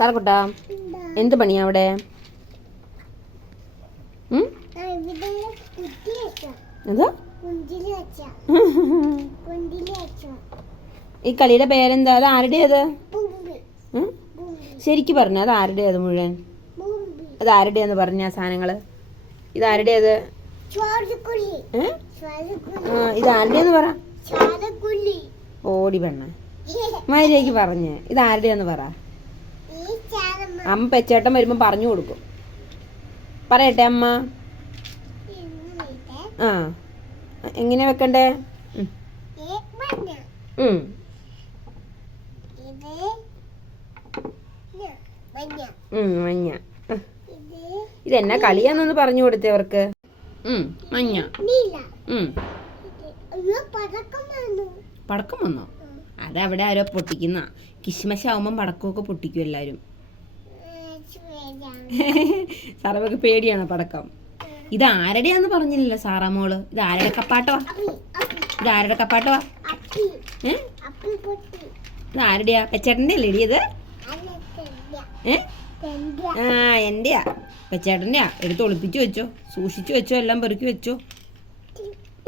സാറക്കുട്ടാ എന്ത് പണിയാ അവിടെ? എന്താ? ഈ കളിയുടെ പേരെന്താ? അത് ആരുടേത് ശരിക്കും പറഞ്ഞു അത് ആരുടേത് മുഴുവൻ? അത് ആരുടേന്ന് പറഞ്ഞ സാധനങ്ങൾ? ഇത് ആരുടേത് ഇത് ആരുടേന്ന് പറ. ഓടി പെണ്ണ. മര്യാദയ്ക്ക് പറഞ്ഞ്. ഇത് ആരുടെയാന്ന് പറ. അമ്മ പെച്ചേട്ടൻ വരുമ്പോ പറഞ്ഞു കൊടുക്കും. പറയട്ടെ അമ്മ. ആ എങ്ങനെ വെക്കണ്ടേ? മഞ്ഞ. ഇതെന്നാ കളിയാന്നൊന്ന് പറഞ്ഞു കൊടുത്തേ അവർക്ക്. മഞ്ഞ. പടക്കം വന്നോ? അതവിടെ ആരോ പൊട്ടിക്കുന്ന. കിസ്മസ് ആവുമ്പം പടക്കമൊക്കെ പൊട്ടിക്കും എല്ലാരും. സാറമ്മക്ക് പേടിയാണ് പടക്കം. ഇത് ആരുടെയാന്ന് പറഞ്ഞില്ലല്ലോ സാറാമോൾ ഇത് ആരുടെ കപ്പാട്ടോ? ഇത് ആരുടെ കപ്പാട്ടോ? ഏ? ഇത് ആരുടെയാ? പെച്ചേട്ടന്റെ അല്ലേ ഇടിയത് ഏ? ആ എന്റെയാ. പെച്ചേട്ടന്റെയാ. എടുത്ത് ഒളിപ്പിച്ചു വെച്ചോ. സൂക്ഷിച്ചു വെച്ചോ. എല്ലാം പെറുക്കി വെച്ചോ.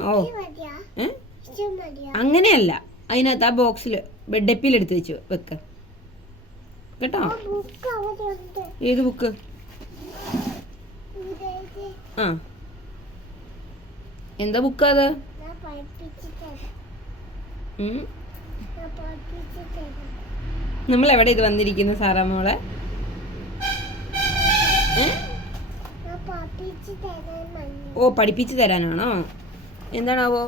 ഓ. ഏ? അങ്ങനെയല്ല. അതിനകത്ത് ആ ബോക്സിൽ ബെഡപ്പിൽ എടുത്ത് വെച്ചു വെക്ക. കേട്ടോ? ഏത് ബുക്ക്? ആ. എന്താ ബുക്ക് അത്. നമ്മൾ എവിടെ ഇത് വന്നിരിക്കുന്നു സാറാ മോളെ? ഓ പഠിപ്പിച്ചു തരാനാണോ? എന്താണാവോ.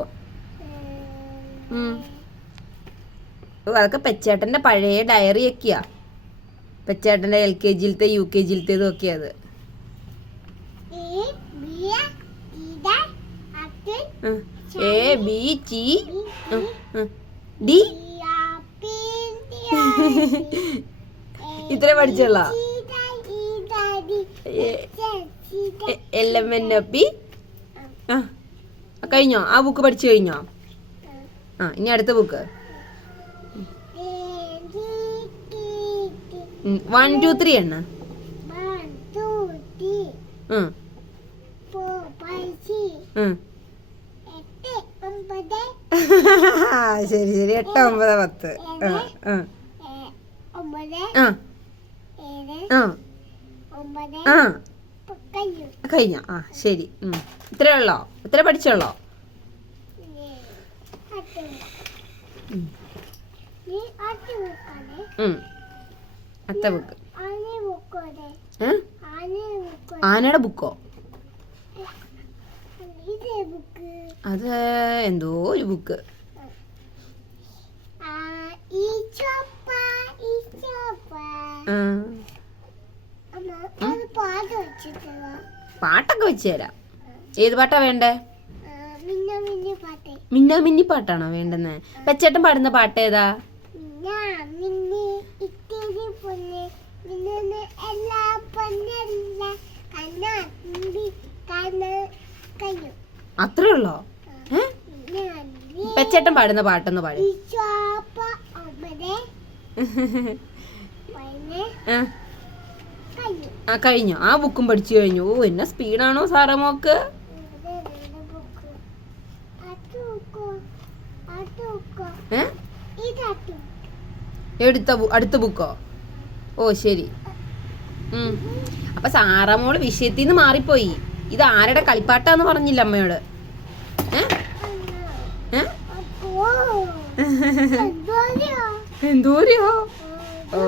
ഓ അതൊക്കെ പെച്ചേട്ടന്റെ പഴയ ഡയറി ഒക്കെയാ പെച്ചേട്ടന്റെ എൽ കെ ജിയിലത്തെ യു കെ ജിയിലത്തേതും ഒക്കെ അത്. A B. ഡി? ഇത്ര പഠിച്ചുള്ള? L M N O P? ആ കഴിഞ്ഞോ? ആ ബുക്ക് പഠിച്ചു കഴിഞ്ഞോ? ആ ഇനി അടുത്ത ബുക്ക്. വൺ ടു ത്രീ എണ്ണ. ശരി ശരി. എട്ട് ഒമ്പത് പത്ത്. കഴിഞ്ഞ. ആ, ശരി. ഇത്രേ ഉള്ളോ? ഇത്ര പഠിച്ചുള്ളോ? ഉം. ഉം. അടുത്ത ബുക്ക്? ആനയുടെ ബുക്കോ അത് എന്തോ ഒരു ബുക്ക് പാട്ടൊക്കെ വെച്ച് തരാം. ഏത് പാട്ടാ വേണ്ടേ? മിന്ന മിന്നി പാട്ടാണോ വേണ്ടെന്ന്? പെച്ചേട്ടൻ പാടുന്ന പാട്ട് ഏതാ അത്രേ ഉള്ളോ ഏ പെച്ചേട്ടൻ പാടുന്ന പാട്ടൊന്ന് പാടി. ആ, കഴിഞ്ഞു. ആ ബുക്കും പഠിച്ചു കഴിഞ്ഞു. ഓ എന്നെ സ്പീഡാണോ സാറേ മോക്ക്? എടുത്ത അടുത്ത ബുക്കോ? ഓ ശരി. അപ്പൊ സാറാമോൾ വിഷയത്തിൽ നിന്ന് മാറിപ്പോയി. ഇത് ആരുടെ കളിപ്പാട്ടാന്ന് പറഞ്ഞില്ല അമ്മയോട്? ഏ? ഏ? എന്തോരോ ഓ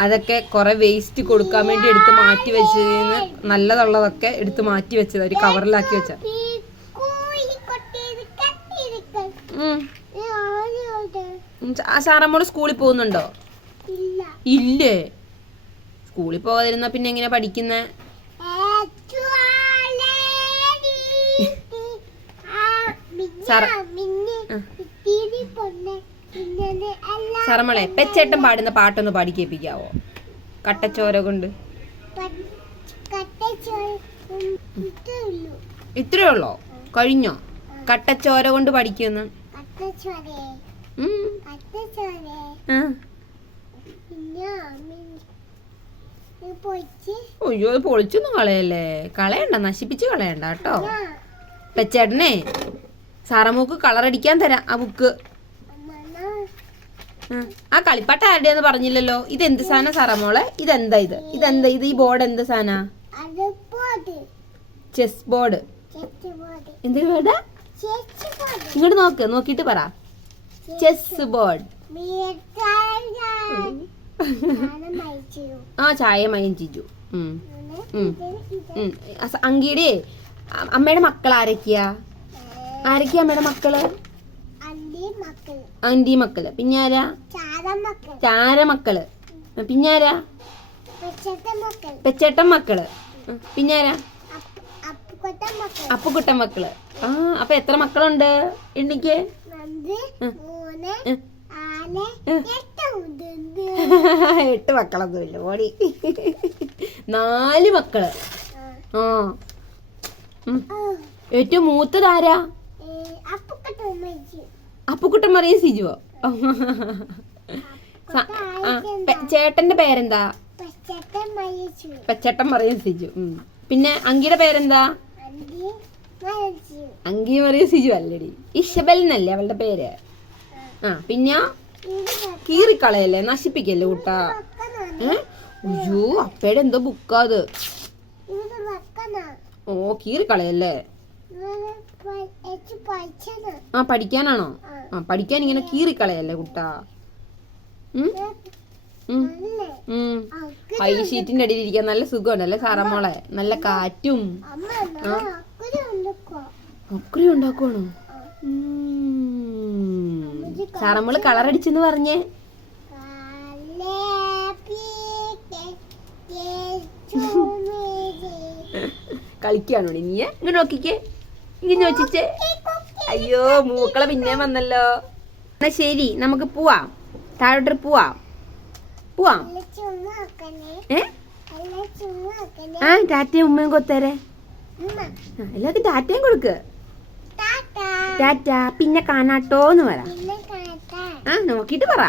അതൊക്കെ കൊറേ വേസ്റ്റ് കൊടുക്കാൻ വേണ്ടി എടുത്ത് മാറ്റി വെച്ചതിന് നല്ലതുള്ളതൊക്കെ എടുത്ത് മാറ്റി വെച്ചത് ഒരു കവറിലാക്കി വെച്ച ആ സാറമ്മോട് സ്കൂളിൽ പോകുന്നുണ്ടോ? ഇല്ലേ. സ്കൂളിൽ പോകാതിരുന്ന പിന്നെ എങ്ങനെ പഠിക്കുന്നേ? സാറ സാറമ്മളെ പെച്ചേട്ടൻ പാടുന്ന പാട്ടൊന്ന് പാടി കേൾപ്പിക്കാവോ കട്ടച്ചോര കൊണ്ട് ഇത്രേ ഉള്ളോ? കഴിഞ്ഞോ? കട്ടച്ചോര കൊണ്ട് പഠിക്കുന്ന. അയ്യോ അത് പൊളിച്ചൊന്നും കളയല്ലേ? കളയണ്ട നശിപ്പിച്ച് കളയണ്ട കേട്ടോ. പെച്ചേട്ടനെ സാറമ്മക്ക് കളർ അടിക്കാൻ തരാം ആ ബുക്ക്. ആ കളിപ്പാട്ട ആരുടെയെന്ന് പറഞ്ഞില്ലല്ലോ? ഇത് എന്ത് സാധനം മോളെ? ഇതെന്താ ഇത്? ഇതെന്താ ഇത്? ഈ ബോർഡ് എന്ത് സാധന? Chess board. എന്ത് ഇങ്ങോട്ട് നോക്ക് നോക്കിട്ട് പറ. Chess board. ആ ചായ മയം ചിജു അങ്കിയുടെ അമ്മയുടെ മക്കൾ ആരൊക്കെയാ ആരൊക്കെയാ അമ്മയുടെ മക്കൾ? ആന്റി മക്കൾ പിന്നെ ആരാ പിന്നാരാ? മക്കൾ പിന്നെ ആരാ പെച്ചേട്ടൻ മക്കൾ പിന്നാരാ? പിന്നെ ആരാ അപ്പുക്കുട്ടൻ മക്കൾ ആ അപ്പൊ എത്ര മക്കളുണ്ട്? എണ്ണിക്ക്. എട്ട് മക്കളൊന്നും എട്ട് മക്കളൊന്നുമില്ല. ഓടി. നാല് മക്കൾ. ആ. ഏറ്റവും മൂത്തതാരാ? അപ്പുക്കുട്ടൻ പറയും സിജുവോ? ചേട്ടന്റെ പേരെന്താ? പച്ചട്ടൻ പറയും സിജു. പിന്നെ അങ്കിയുടെ പേരെന്താ? അങ്കി പറയും സിജു അല്ലടി. ഇഷബൽ എന്നല്ലേ അവളുടെ പേര്? ആ. പിന്നെ? കീറിക്കളയല്ലേ? നശിപ്പിക്കല്ലേ കൂട്ട? അയ്യോ അപ്പയുടെ എന്തോ ബുക്കാ അത്. ഓ കീറിക്കളയല്ലേ? ആ പഠിക്കാനാണോ? ആ. പഠിക്കാൻ ഇങ്ങനെ കീറിക്കളയല്ലേ കുട്ടാ? ഐ ഷീറ്റിന്റെ അടിയിൽ ഇരിക്കാൻ നല്ല സുഖമുണ്ടല്ലേ സാറമ്മോളെ നല്ല കാറ്റും. അക്കുറി ഉണ്ടാക്കുവാണോ? സാറമ്മൾ കളറടിച്ചെന്ന് പറഞ്ഞേ. കളിക്കാണോ നീ ഇങ്ങനെ നോക്കിക്കേ. ഇങ്ങനെ നോക്കിച്ചേ അയ്യോ മൂക്കളെ പിന്നെ വന്നല്ലോ. എന്നാ ശരി നമുക്ക് പോവാം. താഴോട്ട് പോവാം. പോവാം. ഏ? ആ ടാറ്റയും ഉമ്മയും കൊത്തേരെ എല്ലാവർക്കും ടാറ്റയും കൊടുക്ക്. ടാറ്റ. പിന്നെ കാണാട്ടോന്ന് പറ. ആ നോക്കിട്ട് പറ.